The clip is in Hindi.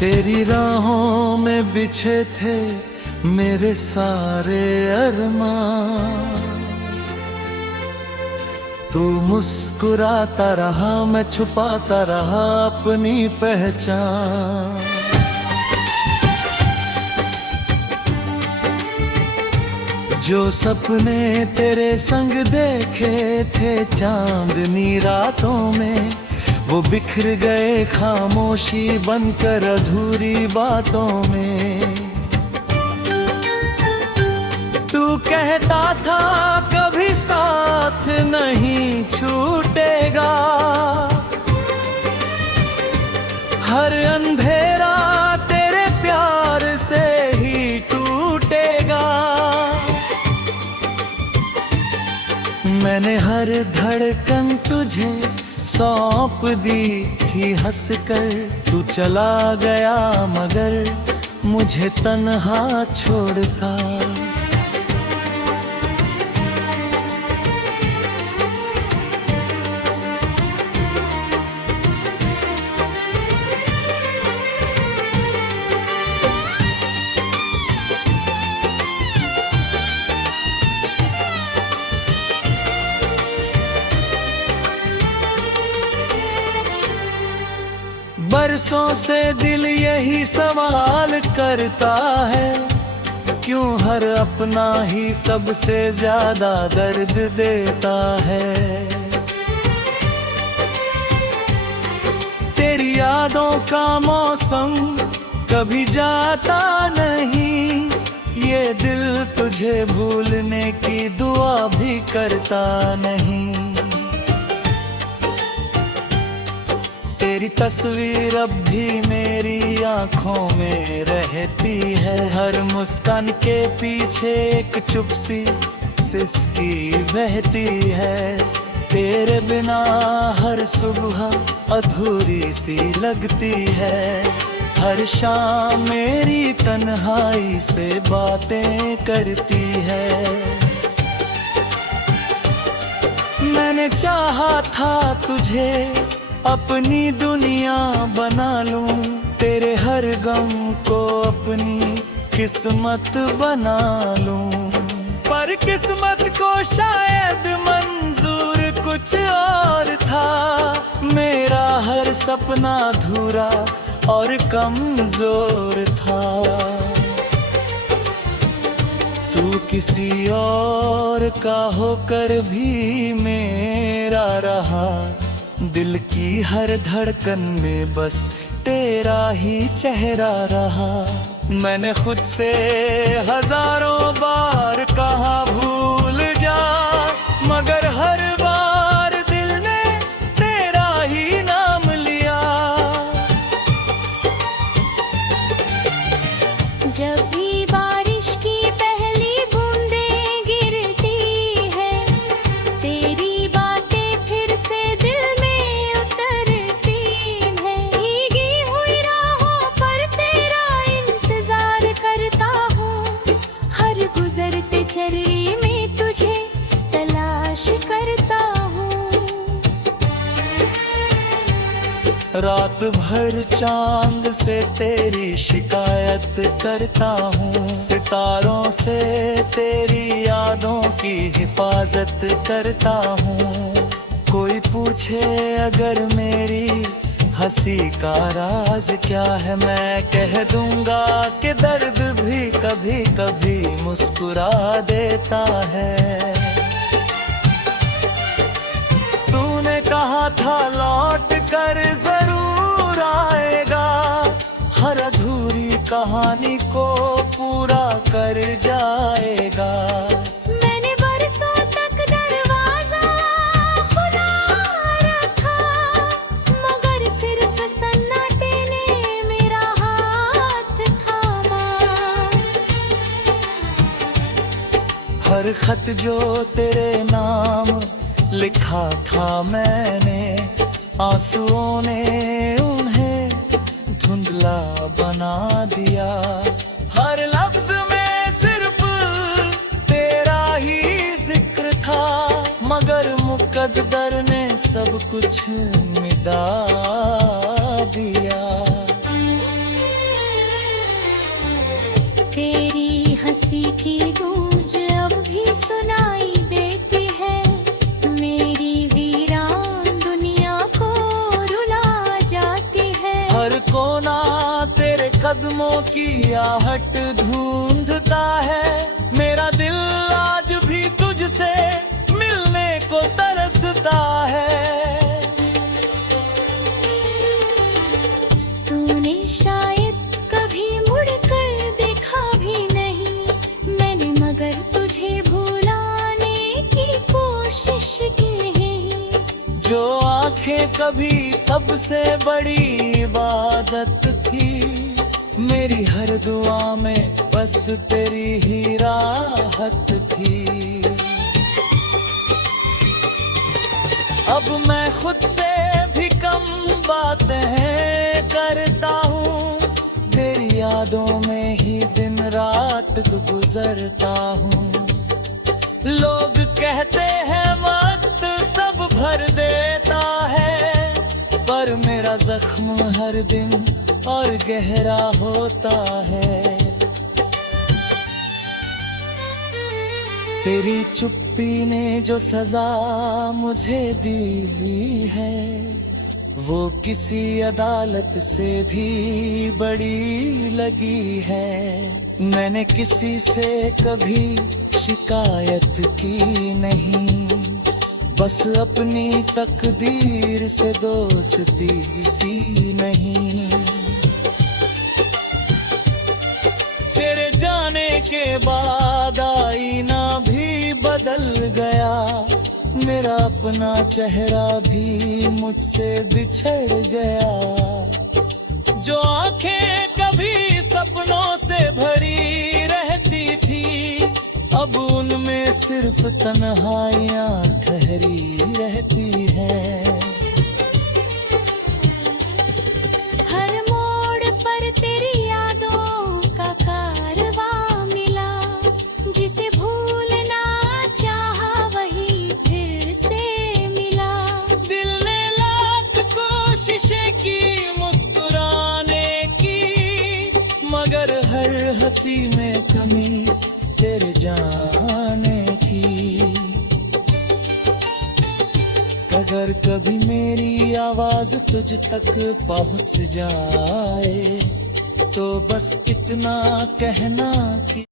तेरी राहों में बिछे थे मेरे सारे अरमान। तू मुस्कुराता रहा, मैं छुपाता रहा अपनी पहचान। जो सपने तेरे संग देखे थे चांदनी रातों में, वो बिखर गए खामोशी बनकर अधूरी बातों में। तू कहता था कभी साथ नहीं छूटेगा, हर अंधेरा तेरे प्यार से ही टूटेगा। मैंने हर धड़कन तुझे सौंप दी थी हंसकर, तू चला गया मगर मुझे तन्हा छोड़ता। बरसों से दिल यही सवाल करता है, क्यों हर अपना ही सबसे ज्यादा दर्द देता है। तेरी यादों का मौसम कभी जाता नहीं, ये दिल तुझे भूलने की दुआ भी करता नहीं। तेरी तस्वीर अब भी मेरी आंखों में रहती है, हर मुस्कान के पीछे एक चुप सी सिसकी बहती है। तेरे बिना हर सुबह अधूरी सी लगती है, हर शाम मेरी तन्हाई से बातें करती है। मैंने चाहा था तुझे अपनी दुनिया बना लूं, तेरे हर गम को अपनी किस्मत बना लूं। पर किस्मत को शायद मंजूर कुछ और था, मेरा हर सपना अधूरा और कमजोर था। तू किसी और का होकर भी मेरा रहा, दिल की हर धड़कन में बस तेरा ही चेहरा रहा। मैंने खुद से हजारों बार कहा भूल जा, मगर हर बार दिल ने तेरा ही नाम लिया। जब भी बारिश की पहली बूंदें गिरती है, तेरी बातें फिर से दिल में उतरती है। भीगी हुई राहों पर तेरा इंतजार करता हूँ, हर गुजरते चर्रे में तुझे तलाश करता हूँ। रात भर चांद से तेरी शिकायत करता हूँ, सितारों से तेरी यादों की हिफाजत करता हूँ। कोई पूछे अगर मेरी हंसी का राज क्या है, मैं कह दूंगा कि दर्द भी कभी कभी मुस्कुरा देता है। तूने कहा था लौट कर जरूर आएगा, हर अधूरी कहानी को पूरा कर जाएगा। मैंने बरसों तक दरवाजा खुला रखा, मगर सिर्फ सन्नाटे ने मेरा हाथ थामा। हर खत जो तेरे नाम लिखा था मैंने, आंसुओं ने उन्हें धुंधला बना दिया। हर लफ्ज में सिर्फ तेरा ही जिक्र था, मगर मुकद्दर ने सब कुछ मिटा दिया। उसी की गूंज अब भी सुनाई देती है। मेरी वीरान दुनिया को रुला जाती है। हर कोना तेरे कदमों की आहट ढूंढता है। मेरा दिल आज भी तुझसे मिलने को तरसता है। तूने शायद कभी मुड़कर देखा भी नहीं मैंने, मगर तुझे भुलाने की कोशिश की है। जो आंखें कभी सबसे बड़ी इबादत थी, मेरी हर दुआ में बस तेरी ही राहत थी। अब मैं खुद से भी कम बातें करता हूँ, तेरी यादों में ही दिन रात गुजरता हूँ। लोग कहते हैं वक्त सब भर देता है, पर मेरा जख्म हर दिन और गहरा होता है। तेरी चुप्पी ने जो सजा मुझे दी है, वो किसी अदालत से भी बड़ी लगी है। मैंने किसी से कभी शिकायत की नहीं, बस अपनी तकदीर से दोस्ती की नहीं। तेरे जाने के बाद आईना भी बदल गया, मेरा अपना चेहरा भी मुझसे बिछड़ गया। जो आंखें कभी सपनों से भरी रहती थी, अब उनमें सिर्फ तन्हाइयां ठहरी रहती हैं। हर मोड़ पर तेरी यादों का कारवां मिला, जिसे भूलना चाहा वही फिर से मिला। दिल ने लाख कोशिशें की मुस्कुराने की, मगर हर हंसी में कमी तेरे जाने की। अगर कभी मेरी आवाज तुझ तक पहुंच जाए, तो बस इतना कहना कि